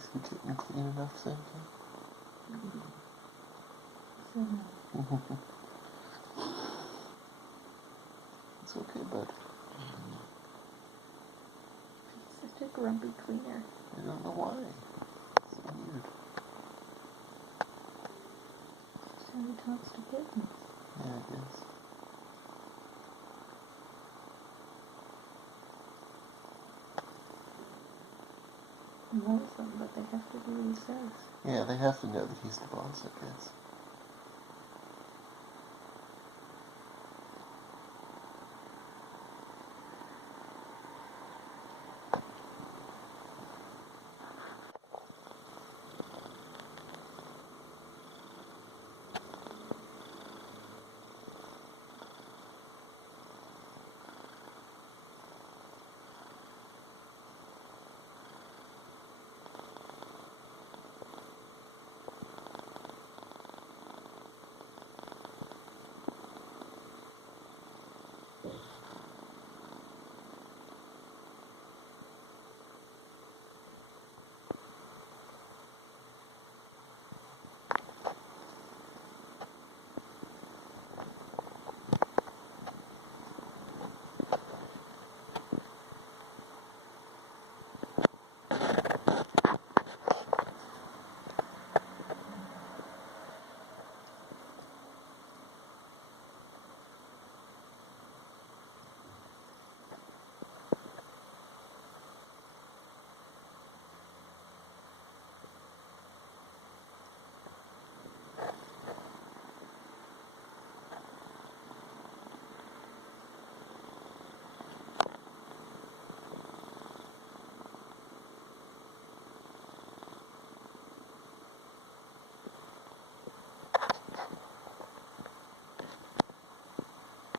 Is he getting clean enough, thinking? It's okay, bud. He's such a grumpy cleaner. I don't know why. It's weird. Just how he talks to kittens. Yeah, I guess. He loves them, but they have to do what he says. Yeah, they have to know that he's the boss, I guess.